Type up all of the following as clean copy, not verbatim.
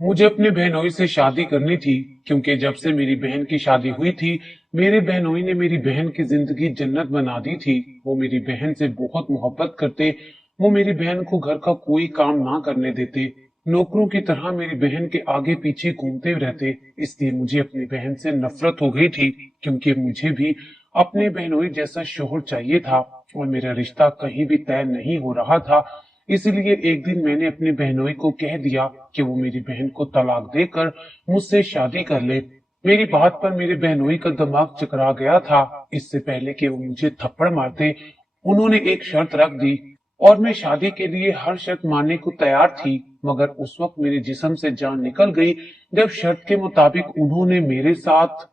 मुझे अपने बहनोई से शादी करनी थी, क्योंकि जब से मेरी बहन की शादी हुई थी, मेरे बहनोई ने मेरी बहन की जिंदगी जन्नत बना दी थी। वो मेरी बहन से बहुत मोहब्बत करते। वो मेरी बहन को घर का कोई काम ना करने देते, नौकरों की तरह मेरी बहन के आगे पीछे घूमते रहते। इसलिए मुझे अपनी बहन से नफरत हो गई थी, क्योंकि मुझे भी अपने बहनोई जैसा शोहर चाहिए था और मेरा रिश्ता कहीं भी तय नहीं हो रहा था। इसलिए एक दिन मैंने अपनी बहनोई को कह दिया कि वो मेरी बहन को तलाक देकर मुझसे शादी कर ले। मेरी बात पर मेरे बहनोई का दिमाग चकरा गया था। इससे पहले कि वो मुझे थप्पड़ मारते, उन्होंने एक शर्त रख दी और मैं शादी के लिए हर शर्त मानने को तैयार थी। मगर उस वक्त मेरे जिस्म से जान निकल गई जब शर्त के मुताबिक उन्होंने मेरे साथ।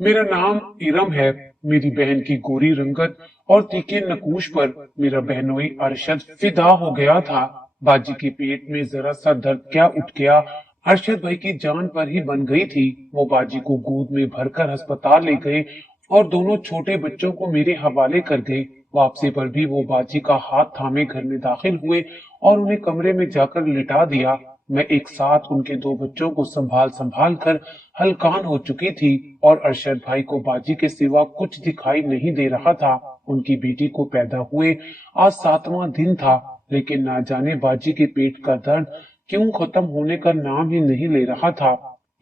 मेरा नाम इरम है। मेरी बहन की गोरी रंगत और तीखे नकूश पर मेरा बहनोई अरशद फिदा हो गया था। बाजी के पेट में जरा सा दर्द क्या उठ गया। अरशद भाई की जान पर ही बन गई थी। वो बाजी को गोद में भरकर अस्पताल ले गए और दोनों छोटे बच्चों को मेरे हवाले कर गए। वापसी पर भी वो बाजी का हाथ थामे घर में दाखिल हुए और उन्हें कमरे में जाकर लिटा दिया। मैं एक साथ उनके दो बच्चों को संभाल संभाल कर हलकान हो चुकी थी और अरशद भाई को बाजी के सिवा कुछ दिखाई नहीं दे रहा था। उनकी बेटी को पैदा हुए आज 7वां दिन था, लेकिन ना जाने बाजी के पेट का दर्द क्यों खत्म होने का नाम ही नहीं ले रहा था।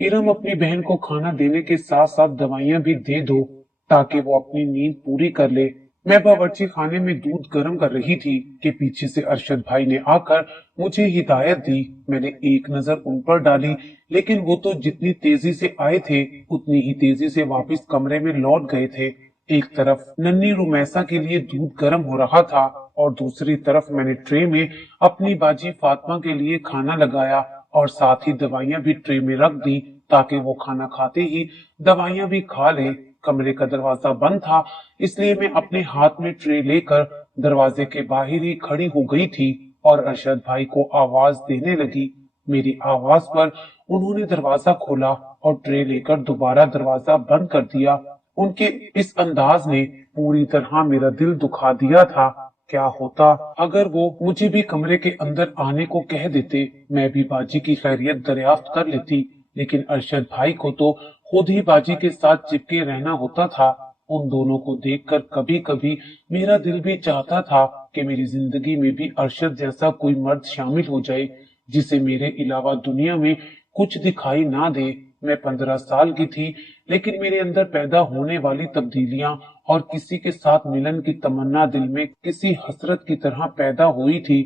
इरम अपनी बहन को खाना देने के साथ साथ दवाइयां भी दे दो ताकि वो अपनी नींद पूरी कर ले। मैं बावर्ची खाने में दूध गर्म कर रही थी कि पीछे से अरशद भाई ने आकर मुझे हिदायत दी। मैंने एक नजर उन पर डाली, लेकिन वो तो जितनी तेजी से आए थे उतनी ही तेजी से वापस कमरे में लौट गए थे। एक तरफ नन्ही रुमैसा के लिए दूध गर्म हो रहा था और दूसरी तरफ मैंने ट्रे में अपनी बाजी फातिमा के लिए खाना लगाया और साथ ही दवाइयां भी ट्रे में रख दी ताकि वो खाना खाते ही दवाइयां भी खा ले। कमरे का दरवाजा बंद था, इसलिए मैं अपने हाथ में ट्रे लेकर दरवाजे के बाहर ही खड़ी हो गई थी और अरशद भाई को आवाज देने लगी। मेरी आवाज पर उन्होंने दरवाजा खोला और ट्रे लेकर दोबारा दरवाजा बंद कर दिया। उनके इस अंदाज ने पूरी तरह मेरा दिल दुखा दिया था। क्या होता अगर वो मुझे भी कमरे के अंदर आने को कह देते, मैं भी बाजी की खैरियत दरियाफ्त कर लेती। लेकिन अरशद भाई को तो खुद ही बाजी के साथ चिपके रहना होता था। उन दोनों को देखकर कभी कभी मेरा दिल भी चाहता था कि मेरी जिंदगी में भी अरशद जैसा कोई मर्द शामिल हो जाए जिसे मेरे अलावा दुनिया में कुछ दिखाई ना दे। मैं 15 साल की थी, लेकिन मेरे अंदर पैदा होने वाली तब्दीलियां और किसी के साथ मिलन की तमन्ना दिल में किसी हसरत की तरह पैदा हुई थी।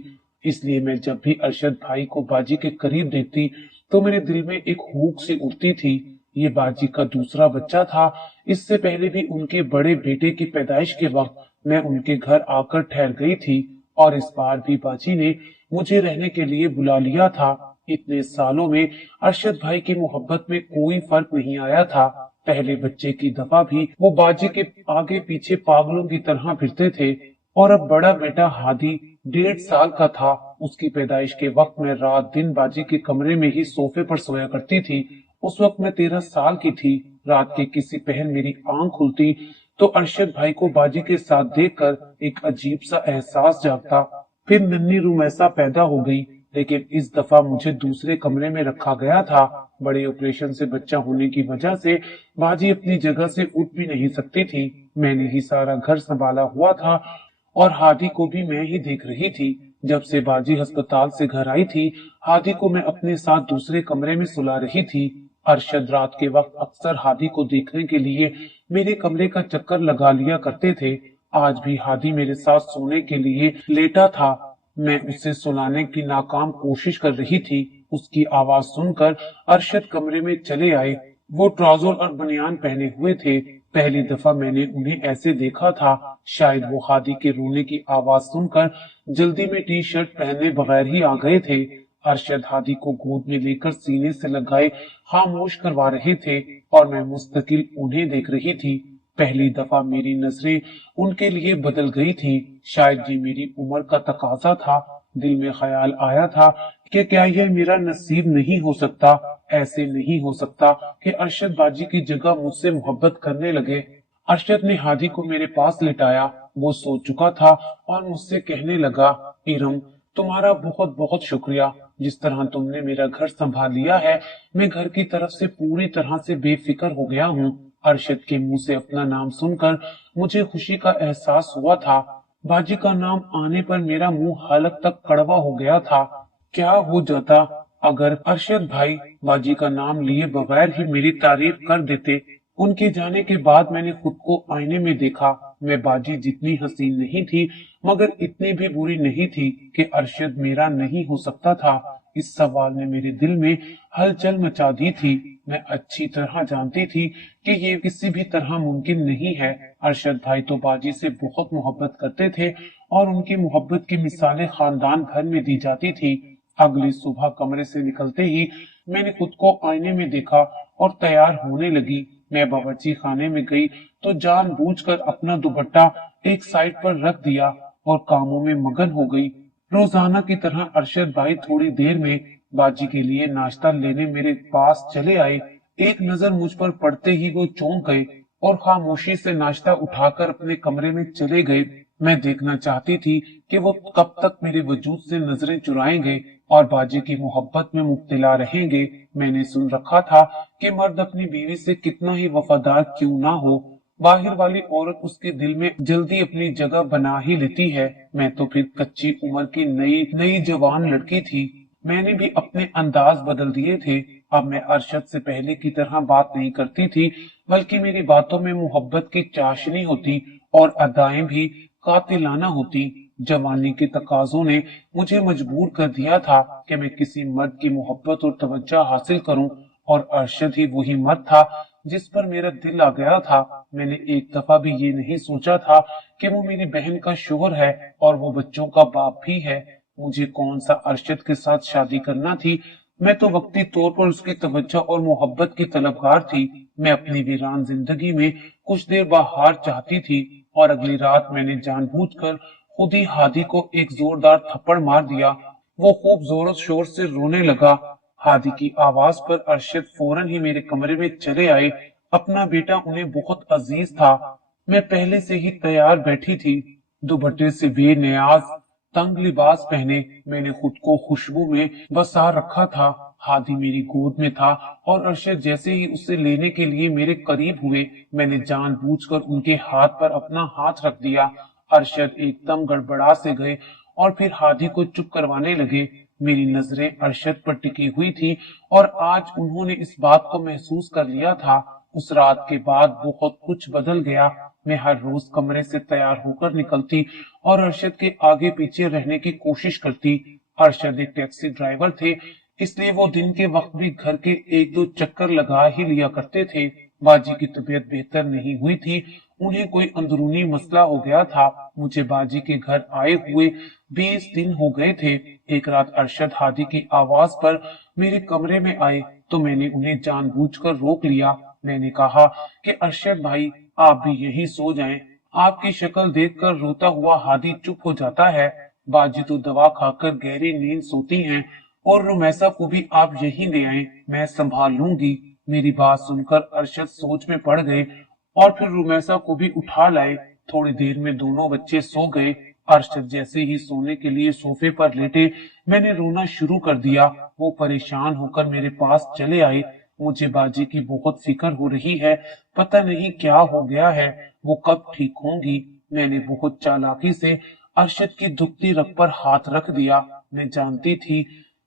इसलिए मैं जब भी अरशद भाई को बाजी के करीब देखती तो मेरे दिल में एक हुक सी उठती थी। ये बाजी का दूसरा बच्चा था। इससे पहले भी उनके बड़े बेटे की पैदाइश के वक्त मैं उनके घर आकर ठहर गई थी और इस बार भी बाजी ने मुझे रहने के लिए बुला लिया था। इतने सालों में अरशद भाई की मोहब्बत में कोई फर्क नहीं आया था। पहले बच्चे की दफा भी वो बाजी के आगे पीछे पागलों की तरह फिरते थे और अब बड़ा बेटा हादी 1.5 साल का था। उसकी पैदाइश के वक्त मैं रात दिन बाजी के कमरे में ही सोफे पर सोया करती थी। उस वक्त मैं 13 साल की थी। रात के किसी पहर मेरी आंख खुलती तो अरशद भाई को बाजी के साथ देखकर एक अजीब सा एहसास जागता। फिर नन्ही रुमैसा पैदा हो गई, लेकिन इस दफा मुझे दूसरे कमरे में रखा गया था। बड़े ऑपरेशन से बच्चा होने की वजह से बाजी अपनी जगह से उठ भी नहीं सकती थी। मैंने ही सारा घर संभाला हुआ था और हादी को भी मैं ही देख रही थी। जब से बाजी अस्पताल से घर आई थी, हादी को मैं अपने साथ दूसरे कमरे में सुला रही थी। अरशद रात के वक्त अक्सर हादी को देखने के लिए मेरे कमरे का चक्कर लगा लिया करते थे। आज भी हादी मेरे साथ सोने के लिए लेटा था। मैं उसे सुलाने की नाकाम कोशिश कर रही थी। उसकी आवाज सुनकर अरशद कमरे में चले आए। वो ट्राउजर और बनियान पहने हुए थे। पहली दफा मैंने उन्हें ऐसे देखा था। शायद वो हादी के रोने की आवाज सुनकर जल्दी में टी शर्ट पहने बगैर ही आ गए थे। अरशद हादी को गोद में लेकर सीने से लगाए खामोश करवा रहे थे और मैं मुस्तकिल उन्हें देख रही थी। पहली दफा मेरी नजरें उनके लिए बदल गई थी। शायद ये मेरी उम्र का तकाजा था। दिल में ख्याल आया था कि क्या यह मेरा नसीब नहीं हो सकता। ऐसे नहीं हो सकता कि अरशद बाजी की जगह मुझसे मोहब्बत करने लगे। अरशद ने हादी को मेरे पास लिटाया। वो सो चुका था और मुझसे कहने लगा, इरम, तुम्हारा बहुत बहुत शुक्रिया। जिस तरह तुमने मेरा घर संभाल लिया है, मैं घर की तरफ से पूरी तरह से बेफिक्र हो गया हूँ। अरशद के मुंह से अपना नाम सुनकर मुझे खुशी का एहसास हुआ था। बाजी का नाम आने पर मेरा मुंह हलक तक कड़वा हो गया था। क्या हो जाता अगर अरशद भाई बाजी का नाम लिए बगैर ही मेरी तारीफ कर देते। उनके जाने के बाद मैंने खुद को आईने में देखा। मैं बाजी जितनी हसीन नहीं थी, मगर इतनी भी बुरी नहीं थी कि अरशद मेरा नहीं हो सकता था। इस सवाल ने मेरे दिल में हलचल मचा दी थी। मैं अच्छी तरह जानती थी कि ये किसी भी तरह मुमकिन नहीं है। अरशद भाई तो बाजी से बहुत मोहब्बत करते थे और उनकी मोहब्बत की मिसालें खानदान भर में दी जाती थी। अगली सुबह कमरे से निकलते ही मैंने खुद को आईने में देखा और तैयार होने लगी। मैं बावर्ची खाने में गई तो जानबूझकर अपना दुपट्टा एक साइड पर रख दिया और कामों में मगन हो गई। रोजाना की तरह अरशद भाई थोड़ी देर में बाजी के लिए नाश्ता लेने मेरे पास चले आए। एक नजर मुझ पर पड़ते ही वो चौंक गए और खामोशी से नाश्ता उठाकर अपने कमरे में चले गए। मैं देखना चाहती थी कि वो कब तक मेरे वजूद से नजरें चुराएंगे और बाजी की मोहब्बत में मुब्तला रहेंगे। मैंने सुन रखा था कि मर्द अपनी बीवी से कितना ही वफादार क्यों ना हो, बाहर वाली औरत उसके दिल में जल्दी अपनी जगह बना ही लेती है। मैं तो फिर कच्ची उम्र की नई नई जवान लड़की थी। मैंने भी अपने अंदाज बदल दिए थे। अब मैं अरशद से पहले की तरह बात नहीं करती थी, बल्कि मेरी बातों में मोहब्बत की चाशनी होती और अदाएं भी कातिलाना होती। जवानी के तकाजों ने मुझे मजबूर कर दिया था कि मैं किसी मर्द की मोहब्बत और तवज्जो हासिल करूं, और अरशद ही वही मर्द था जिस पर मेरा दिल आ गया था। मैंने एक दफा भी ये नहीं सोचा था कि वो मेरी बहन का शोहर है और वो बच्चों का बाप भी है। मुझे कौन सा अरशद के साथ शादी करना थी। मैं तो वक्ती तौर पर उसकी तवज्जो और मोहब्बत की तलबगार थी। मैं अपनी वीरान जिंदगी में कुछ देर बाहर चाहती थी, और अगली रात मैंने जानबूझकर खुद ही हादी को एक जोरदार थप्पड़ मार दिया। वो खूब जोर शोर से रोने लगा। हादी की आवाज पर अरशद फौरन ही मेरे कमरे में चले आए। अपना बेटा उन्हें बहुत अजीज था। मैं पहले से ही तैयार बैठी थी, दुपट्टे से बेनियाज तंग लिबास पहने। मैंने खुद को खुशबू में बसा रखा था। हादी मेरी गोद में था और अरशद जैसे ही उसे लेने के लिए मेरे करीब हुए, मैंने जानबूझकर उनके हाथ पर अपना हाथ रख दिया। अरशद एकदम गड़बड़ा से गए और फिर हादी को चुप करवाने लगे। मेरी नजरें अरशद पर टिकी हुई थी और आज उन्होंने इस बात को महसूस कर लिया था। उस रात के बाद बहुत कुछ बदल गया। मैं हर रोज कमरे से तैयार होकर निकलती और अरशद के आगे पीछे रहने की कोशिश करती। अरशद एक टैक्सी ड्राइवर थे, इसलिए वो दिन के वक्त भी घर के एक दो चक्कर लगा ही लिया करते थे। बाजी की तबीयत बेहतर नहीं हुई थी, उन्हें कोई अंदरूनी मसला हो गया था। मुझे बाजी के घर आए हुए 20 दिन हो गए थे। एक रात अरशद हादी की आवाज पर मेरे कमरे में आए तो मैंने उन्हें जानबूझकर रोक लिया। मैंने कहा कि अरशद भाई, आप भी यहीं सो जाएं। आपकी शक्ल देखकर रोता हुआ हादी चुप हो जाता है। बाजी तो दवा खाकर गहरी नींद सोती हैं, और रुमैसा को भी आप यहीं ले आए, मैं संभाल लूंगी। मेरी बात सुनकर अरशद सोच में पड़ गए और फिर रुमैसा को भी उठा लाए। थोड़ी देर में दोनों बच्चे सो गए। अरशद जैसे ही सोने के लिए सोफे पर लेटे, मैंने रोना शुरू कर दिया। वो परेशान होकर मेरे पास चले आए। मुझे बाजी की बहुत फिक्र हो रही है, पता नहीं क्या हो गया है, वो कब ठीक होंगी। मैंने बहुत चालाकी से अरशद की दुखती रग पर हाथ रख दिया। मैं जानती थी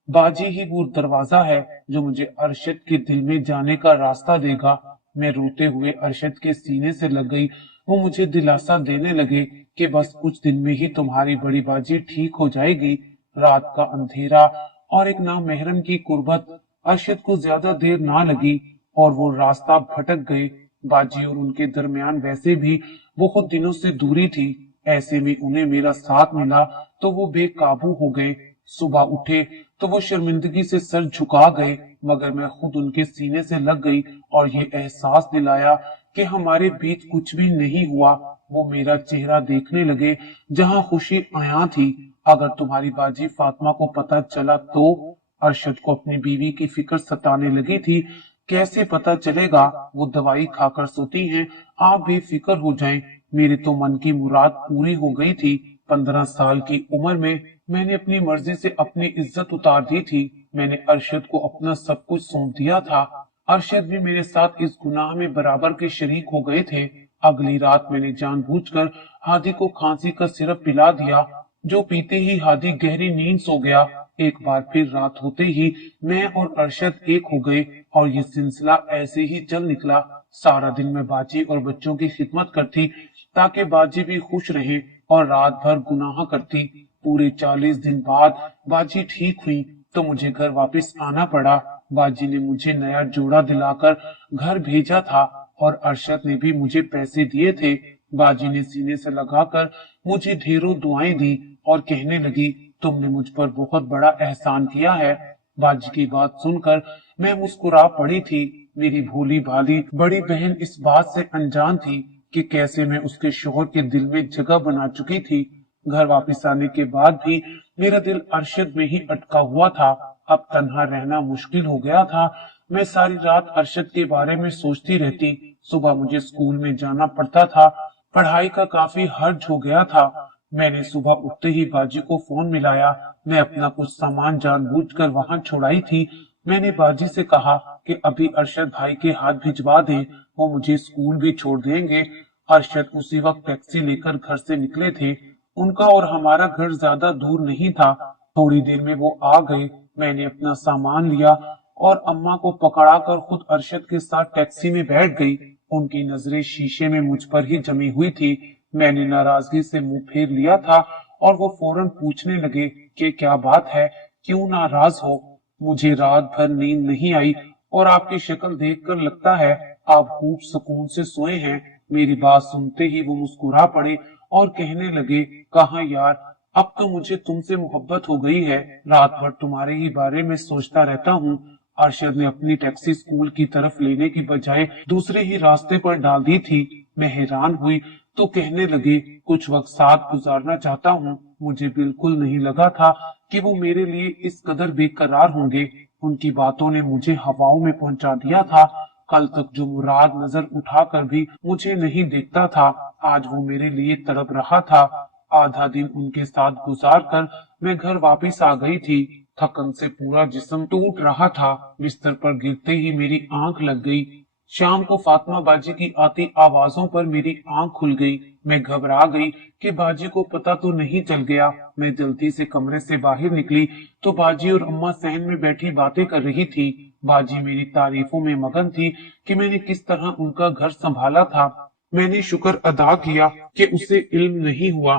बाजी ही वो दरवाजा है जो मुझे अरशद के दिल में जाने का रास्ता देगा। मैं रोते हुए अरशद के सीने से लग गई। वो मुझे दिलासा देने लगे कि बस कुछ दिन में ही तुम्हारी बड़ी बाजी ठीक हो जाएगी। रात का अंधेरा और एक नामहरम की कुर्बत, अरशद को ज्यादा देर ना लगी और वो रास्ता भटक गए। बाजी और उनके दरमियान वैसे भी बहुत दिनों से दूरी थी। ऐसे में उन्हें मेरा साथ मिला तो वो बेकाबू हो गए। सुबह उठे तो वो शर्मिंदगी से सर झुका गए, मगर मैं खुद उनके सीने से लग गई और ये एहसास दिलाया कि हमारे बीच कुछ भी नहीं हुआ। वो मेरा चेहरा देखने लगे जहां खुशी आया थी। अगर तुम्हारी बाजी फातिमा को पता चला तो? अरशद को अपनी बीवी की फिक्र सताने लगी थी। कैसे पता चलेगा? वो दवाई खाकर सोती हैं, आप बेफिक्र हो जाएं। मेरे तो मन की मुराद पूरी हो गई थी। 15 साल की उम्र में मैंने अपनी मर्जी से अपनी इज्जत उतार दी थी। मैंने अरशद को अपना सब कुछ सौंप दिया था। अरशद भी मेरे साथ इस गुनाह में बराबर के शरीक हो गए थे। अगली रात मैंने जानबूझकर हादी को खांसी का सिरप पिला दिया, जो पीते ही हादी गहरी नींद सो गया। एक बार फिर रात होते ही मैं और अरशद एक हो गए और ये सिलसिला ऐसे ही चल निकला। सारा दिन मैं बाजी और बच्चों की खिदमत करती ताकि बाजी भी खुश रहे और रात भर गुनाह करती। पूरे 40 दिन बाद बाजी ठीक हुई तो मुझे घर वापस आना पड़ा। बाजी ने मुझे नया जोड़ा दिलाकर घर भेजा था और अरशद ने भी मुझे पैसे दिए थे। बाजी ने सीने से लगाकर मुझे ढेरों दुआएं दी और कहने लगी, तुमने मुझ पर बहुत बड़ा एहसान किया है। बाजी की बात सुनकर मैं मुस्कुरा पड़ी थी। मेरी भोली भाली बड़ी बहन इस बात से अनजान थी कि कैसे मैं उसके शौहर के दिल में जगह बना चुकी थी। घर वापस आने के बाद भी मेरा दिल अरशद में ही अटका हुआ था। अब तन्हा रहना मुश्किल हो गया था। मैं सारी रात अरशद के बारे में सोचती रहती। सुबह मुझे स्कूल में जाना पड़ता था। पढ़ाई का काफी हर्ज हो गया था। मैंने सुबह उठते ही बाजी को फोन मिलाया। मैं अपना कुछ सामान जानबूझकर वहां छुड़ाई थी। मैंने बाजी से कहा कि अभी अरशद भाई के हाथ भिजवा दें, वो मुझे स्कूल भी छोड़ देंगे। अरशद उसी वक्त टैक्सी लेकर घर से निकले थे। उनका और हमारा घर ज्यादा दूर नहीं था। थोड़ी देर में वो आ गए। मैंने अपना सामान लिया और अम्मा को पकड़ाकर खुद अरशद के साथ टैक्सी में बैठ गई। उनकी नजरें शीशे में मुझ पर ही जमी हुई थी। मैंने नाराजगी से मुंह फेर लिया था और वो फौरन पूछने लगे कि क्या बात है, क्यों नाराज हो। मुझे रात भर नींद नहीं आई और आपकी शक्ल देखकर लगता है आप खूब सुकून से सोए हैं। मेरी बात सुनते ही वो मुस्कुरा पड़े और कहने लगे, कहाँ यार, अब तो मुझे तुमसे मोहब्बत हो गई है। रात भर तुम्हारे ही बारे में सोचता रहता हूँ। अरशद ने अपनी टैक्सी स्कूल की तरफ लेने की बजाय दूसरे ही रास्ते पर डाल दी थी। मैं हैरान हुई तो कहने लगे, कुछ वक्त साथ गुजारना चाहता हूँ। मुझे बिल्कुल नहीं लगा था कि वो मेरे लिए इस कदर बेकरार होंगे। उनकी बातों ने मुझे हवाओं में पहुंचा दिया था। कल तक जो मुराद नजर उठाकर भी मुझे नहीं देखता था, आज वो मेरे लिए तड़प रहा था। आधा दिन उनके साथ गुजार कर मैं घर वापस आ गई थी। थकन से पूरा जिस्म टूट रहा था। बिस्तर पर गिरते ही मेरी आंख लग गई। शाम को फातिमा बाजी की आती आवाजों पर मेरी आंख खुल गई। मैं घबरा गई कि बाजी को पता तो नहीं चल गया। मैं जल्दी से कमरे से बाहर निकली तो बाजी और अम्मा सहन में बैठी बातें कर रही थी। बाजी मेरी तारीफों में मगन थी कि मैंने किस तरह उनका घर संभाला था। मैंने शुक्र अदा किया कि उसे इल्म नहीं हुआ।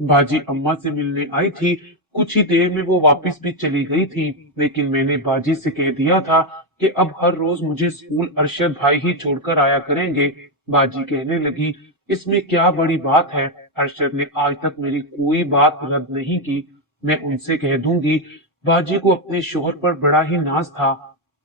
बाजी अम्मा से मिलने आई थी। कुछ ही देर में वो वापस भी चली गई थी, लेकिन मैंने बाजी से कह दिया था कि अब हर रोज मुझे स्कूल अरशद भाई ही छोड़कर आया करेंगे। बाजी कहने लगी, इसमें क्या बड़ी बात है, अरशद ने आज तक मेरी कोई बात रद्द नहीं की। मैं उनसे कह दूंगी। बाजी को अपने शोहर पर बड़ा ही नाज था।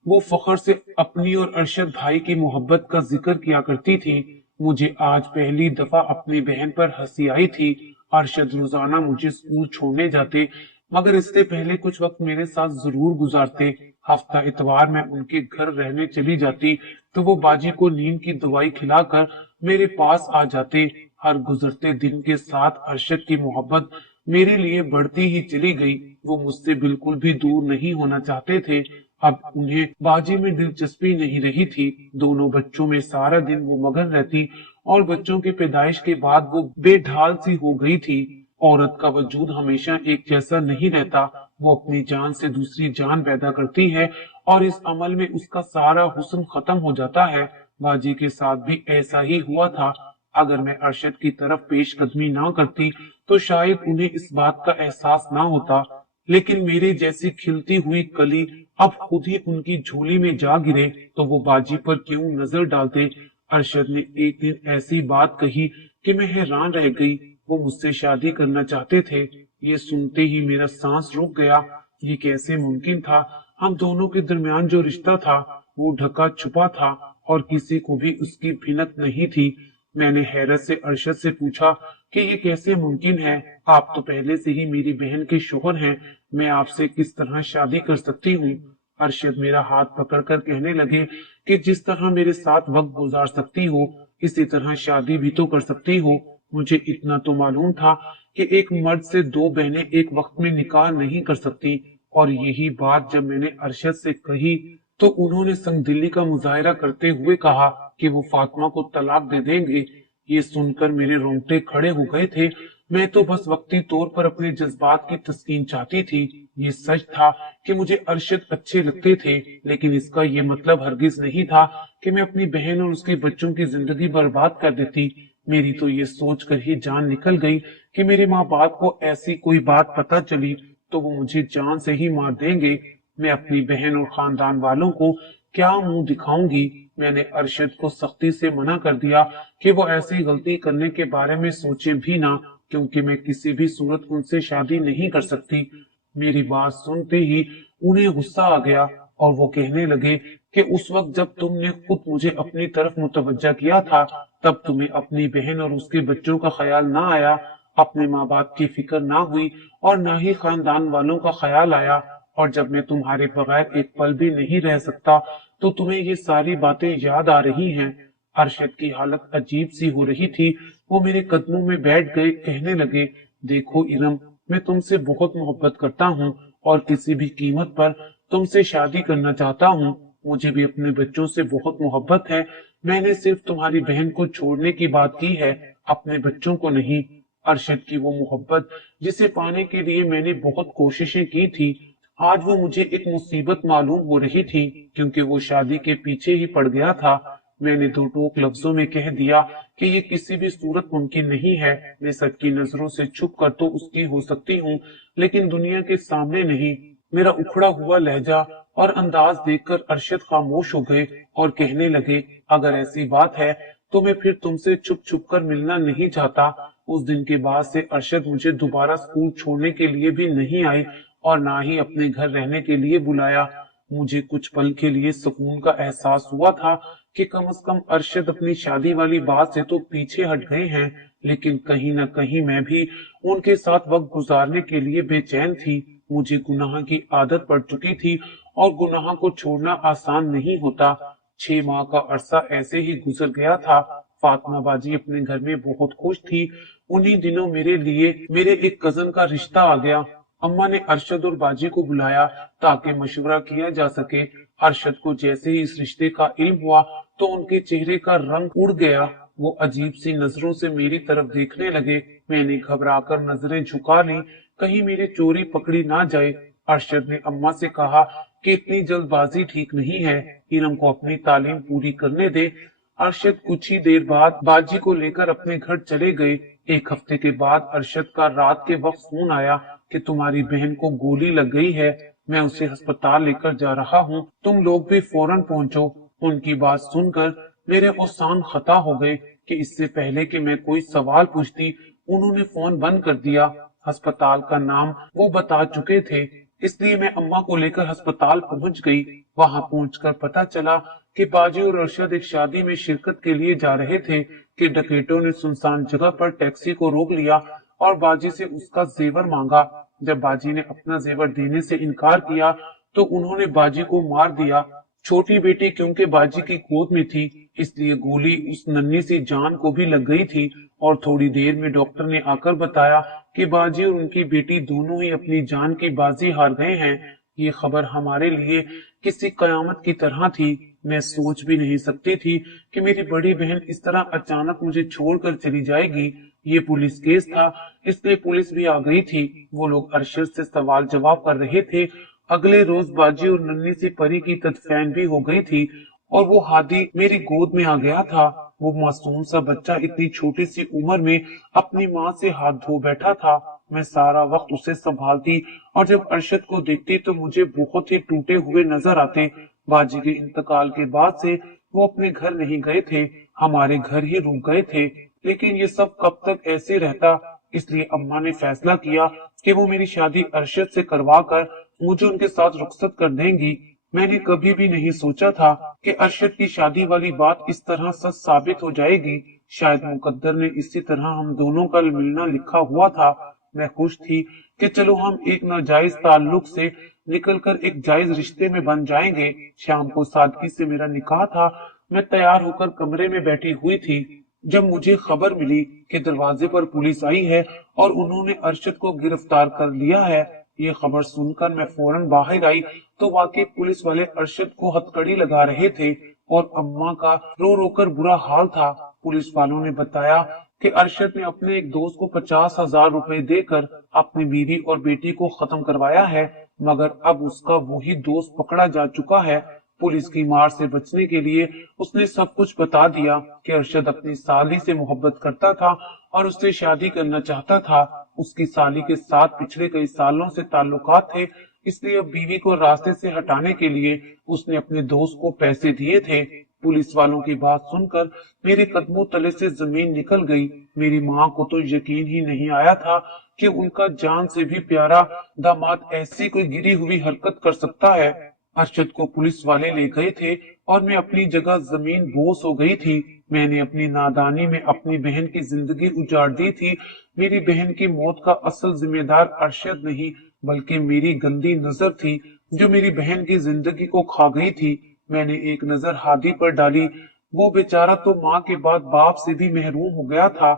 वो फख्र से अपनी और अरशद भाई की मोहब्बत का जिक्र किया करती थी। मुझे आज पहली दफा अपनी बहन पर हंसी आई थी। अरशद रोजाना मुझे स्कूल छोड़ने जाते, मगर इससे पहले कुछ वक्त मेरे साथ जरूर गुजारते। हफ्ता इतवार में उनके घर रहने चली जाती तो वो बाजी को नींद की दवाई खिलाकर मेरे पास आ जाते। हर गुजरते दिन के साथ अरशद की मोहब्बत मेरे लिए बढ़ती ही चली गई। वो मुझसे बिल्कुल भी दूर नहीं होना चाहते थे। अब उन्हें बाजी में दिलचस्पी नहीं रही थी। दोनों बच्चों में सारा दिन वो मगन रहती और बच्चों की पैदाइश के बाद वो बेढाल सी हो गई थी। औरत का वजूद हमेशा एक जैसा नहीं रहता। वो अपनी जान से दूसरी जान पैदा करती है और इस अमल में उसका सारा हुस्न खत्म हो जाता है। बाजी के साथ भी ऐसा ही हुआ था। अगर मैं अरशद की तरफ पेश कदमी ना करती तो शायद उन्हें इस बात का एहसास ना होता, लेकिन मेरे जैसी खिलती हुई कली अब खुद ही उनकी झोली में जा गिरे तो वो बाजी पर क्यों नजर डालते। अरशद ने एक दिन ऐसी बात कही कि मैं हैरान रह गई। वो मुझसे शादी करना चाहते थे। ये सुनते ही मेरा सांस रुक गया। ये कैसे मुमकिन था। हम दोनों के दरमियान जो रिश्ता था वो ढका छुपा था और किसी को भी उसकी भिनक नहीं थी। मैंने हैरत से अरशद से पूछा कि ये कैसे मुमकिन है। आप तो पहले से ही मेरी बहन के शोहर हैं। मैं आपसे किस तरह शादी कर सकती हूँ। अरशद मेरा हाथ पकड़कर कहने लगे कि जिस तरह मेरे साथ वक्त गुजार सकती हो, इसी तरह शादी भी तो कर सकती हो। मुझे इतना तो मालूम था कि एक मर्द से दो बहनें एक वक्त में निकाह नहीं कर सकती, और यही बात जब मैंने अरशद से कही तो उन्होंने संगदिली का मुजाहरा करते हुए कहा कि वो फातिमा को तलाक दे देंगे। ये सुनकर मेरे रोंगटे खड़े हो गए थे। मैं तो बस वक्ती तौर पर अपने जज्बात की तस्कीन चाहती थी। ये सच था कि मुझे अरशद अच्छे लगते थे, लेकिन इसका ये मतलब हरगिज नहीं था कि मैं अपनी बहन और उसके बच्चों की जिंदगी बर्बाद कर देती। मेरी तो ये सोच कर ही जान निकल गई कि मेरे माँ बाप को ऐसी कोई बात पता चली तो वो मुझे जान से ही मार देंगे। मैं अपनी बहन और खानदान वालों को क्या मुंह दिखाऊंगी। मैंने अरशद को सख्ती से मना कर दिया कि वो ऐसी गलती करने के बारे में सोचे भी ना, क्योंकि मैं किसी भी सूरत उनसे शादी नहीं कर सकती। मेरी बात सुनते ही उन्हें गुस्सा आ गया और वो कहने लगे कि उस वक्त जब तुमने खुद मुझे अपनी तरफ मुतवज्जा किया था, तब तुम्हें अपनी बहन और उसके बच्चों का ख्याल ना आया, अपने माँ बाप की फिक्र ना हुई और ना ही खानदान वालों का ख्याल आया। और जब मैं तुम्हारे बगैर एक पल भी नहीं रह सकता तो तुम्हें ये सारी बातें याद आ रही हैं। अरशद की हालत अजीब सी हो रही थी। वो मेरे कदमों में बैठ गए, कहने लगे, देखो इरम, मैं तुमसे बहुत मोहब्बत करता हूँ और किसी भी कीमत पर तुमसे शादी करना चाहता हूँ। मुझे भी अपने बच्चों से बहुत मोहब्बत है। मैंने सिर्फ तुम्हारी बहन को छोड़ने की बात की है, अपने बच्चों को नहीं। अरशद की वो मोहब्बत जिसे पाने के लिए मैंने बहुत कोशिशें की थी, आज वो मुझे एक मुसीबत मालूम हो रही थी, क्योंकि वो शादी के पीछे ही पड़ गया था। मैंने दो टोक लफ्जों में कह दिया कि ये किसी भी सूरत मुमकिन नहीं है। मैं सबकी नजरों से छुप कर तो उसकी हो सकती हूँ, लेकिन दुनिया के सामने नहीं। मेरा उखड़ा हुआ लहजा और अंदाज देखकर अरशद खामोश हो गए और कहने लगे, अगर ऐसी बात है तो मैं फिर तुमसे छुप छुप कर मिलना नहीं चाहता। उस दिन के बाद से अरशद मुझे दोबारा स्कूल छोड़ने के लिए भी नहीं आए और ना ही अपने घर रहने के लिए बुलाया। मुझे कुछ पल के लिए सुकून का एहसास हुआ था कि कम से कम अरशद अपनी शादी वाली बात से तो पीछे हट गए हैं, लेकिन कहीं न कहीं मैं भी उनके साथ वक्त गुजारने के लिए बेचैन थी। मुझे गुनाह की आदत पड़ चुकी थी और गुनाह को छोड़ना आसान नहीं होता। 6 माह का अरसा ऐसे ही गुजर गया था। फातिमा बाजी अपने घर में बहुत खुश थी। उन्हीं दिनों मेरे लिए मेरे एक कजन का रिश्ता आ गया। अम्मा ने अरशद और बाजी को बुलाया ताकि मशवरा किया जा सके। अरशद को जैसे ही इस रिश्ते का इल्म हुआ तो उनके चेहरे का रंग उड़ गया। वो अजीब सी नजरों से मेरी तरफ देखने लगे। मैंने घबराकर नजरें झुका ली, कहीं मेरी चोरी पकड़ी ना जाए। अरशद ने अम्मा से कहा कि इतनी जल्दबाजी ठीक नहीं है, इरम को अपनी तालीम पूरी करने दे। अरशद कुछ ही देर बाद बाजी को लेकर अपने घर चले गए। एक हफ्ते के बाद अरशद का रात के वक्त फोन आया कि तुम्हारी बहन को गोली लग गई है, मैं उसे अस्पताल लेकर जा रहा हूँ, तुम लोग भी फौरन पहुंचो। उनकी बात सुनकर मेरे औसान खता हो गए कि इससे पहले कि मैं कोई सवाल पूछती उन्होंने फोन बंद कर दिया। अस्पताल का नाम वो बता चुके थे, इसलिए मैं अम्मा को लेकर अस्पताल पहुंच गई। वहां पहुंचकर पता चला कि बाजी और अरशद एक शादी में शिरकत के लिए जा रहे थे कि डकैतों ने सुनसान जगह पर टैक्सी को रोक लिया और बाजी से उसका जेवर मांगा। जब बाजी ने अपना जेवर देने से इनकार किया तो उन्होंने बाजी को मार दिया। छोटी बेटी क्योंकि बाजी की गोद में थी, इसलिए गोली उस नन्ही सी जान को भी लग गई थी। और थोड़ी देर में डॉक्टर ने आकर बताया कि बाजी और उनकी बेटी दोनों ही अपनी जान की बाजी हार गए हैं। ये खबर हमारे लिए किसी कयामत की तरह थी। मैं सोच भी नहीं सकती थी कि मेरी बड़ी बहन इस तरह अचानक मुझे छोड़कर चली जाएगी। ये पुलिस केस था, इसलिए पुलिस भी आ गई थी। वो लोग अरशद से सवाल जवाब कर रहे थे। अगले रोज बाजी और नन्ही सी परी की तदफीन भी हो गई थी और वो हादी मेरी गोद में आ गया था। वो मासूम सा बच्चा इतनी छोटी सी उम्र में अपनी माँ से हाथ धो बैठा था। मैं सारा वक्त उसे संभालती और जब अरशद को देखती तो मुझे बहुत ही टूटे हुए नजर आते। बाजी के इंतकाल के बाद से वो अपने घर नहीं गए थे, हमारे घर ही रुक गए थे। लेकिन ये सब कब तक ऐसे रहता, इसलिए अम्मा ने फैसला किया कि वो मेरी शादी अरशद से करवा कर मुझे उनके साथ रुखसत कर देंगी। मैंने कभी भी नहीं सोचा था कि अरशद की शादी वाली बात इस तरह सच साबित हो जाएगी। शायद मुकद्दर ने इसी तरह हम दोनों का मिलना लिखा हुआ था। मैं खुश थी कि चलो हम एक नाजायज ताल्लुक से निकलकर एक जायज रिश्ते में बन जाएंगे। शाम को सादगी से मेरा निकाह था। मैं तैयार होकर कमरे में बैठी हुई थी। जब मुझे खबर मिली कि दरवाजे पर पुलिस आई है और उन्होंने अरशद को गिरफ्तार कर लिया है, ये खबर सुनकर मैं फौरन बाहर आई तो वाकई पुलिस वाले अरशद को हथकड़ी लगा रहे थे और अम्मा का रो रो कर बुरा हाल था। पुलिस वालों ने बताया कि अरशद ने अपने एक दोस्त को 50,000 रुपए देकर अपनी बीवी और बेटी को खत्म करवाया है, मगर अब उसका वही दोस्त पकड़ा जा चुका है। पुलिस की मार से बचने के लिए उसने सब कुछ बता दिया कि अरशद अपनी साली से मोहब्बत करता था और उससे शादी करना चाहता था। उसकी साली के साथ पिछले कई सालों से ताल्लुकात थे, इसलिए अब बीवी को रास्ते से हटाने के लिए उसने अपने दोस्त को पैसे दिए थे। पुलिस वालों की बात सुनकर मेरे कदमों तले से जमीन निकल गई। मेरी माँ को तो यकीन ही नहीं आया था कि उनका जान से भी प्यारा दामाद ऐसी कोई गिरी हुई हरकत कर सकता है। अरशद को पुलिस वाले ले गए थे और मैं अपनी जगह जमीन बोस हो गई थी। मैंने अपनी नादानी में अपनी बहन की जिंदगी उजाड़ दी थी। मेरी बहन की मौत का असल जिम्मेदार अरशद नहीं बल्कि मेरी गंदी नजर थी जो मेरी बहन की जिंदगी को खा गई थी। मैंने एक नजर हादी पर डाली, वो बेचारा तो माँ के बाद बाप से भी महरूम हो गया था।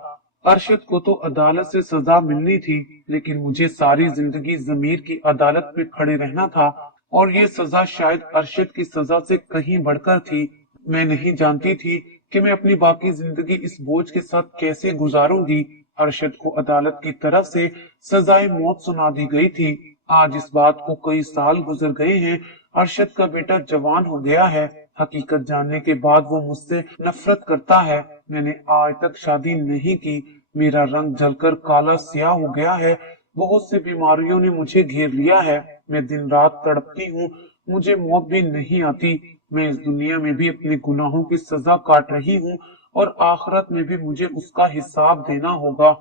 अरशद को तो अदालत से सजा मिलनी थी, लेकिन मुझे सारी जिंदगी जमीर की अदालत में खड़े रहना था और ये सजा शायद अरशद की सजा से कहीं बढ़कर थी। मैं नहीं जानती थी कि मैं अपनी बाकी जिंदगी इस बोझ के साथ कैसे गुजारूंगी। अरशद को अदालत की तरफ से सजाए मौत सुना दी गई थी। आज इस बात को कई साल गुजर गए हैं। अरशद का बेटा जवान हो गया है। हकीकत जानने के बाद वो मुझसे नफरत करता है। मैंने आज तक शादी नहीं की। मेरा रंग जलकर काला स्याह हो गया है। बहुत सी बीमारियों ने मुझे घेर लिया है। मैं दिन रात तड़पती हूँ, मुझे मौत भी नहीं आती। मैं इस दुनिया में भी अपने गुनाहों की सजा काट रही हूँ और आखिरत में भी मुझे उसका हिसाब देना होगा।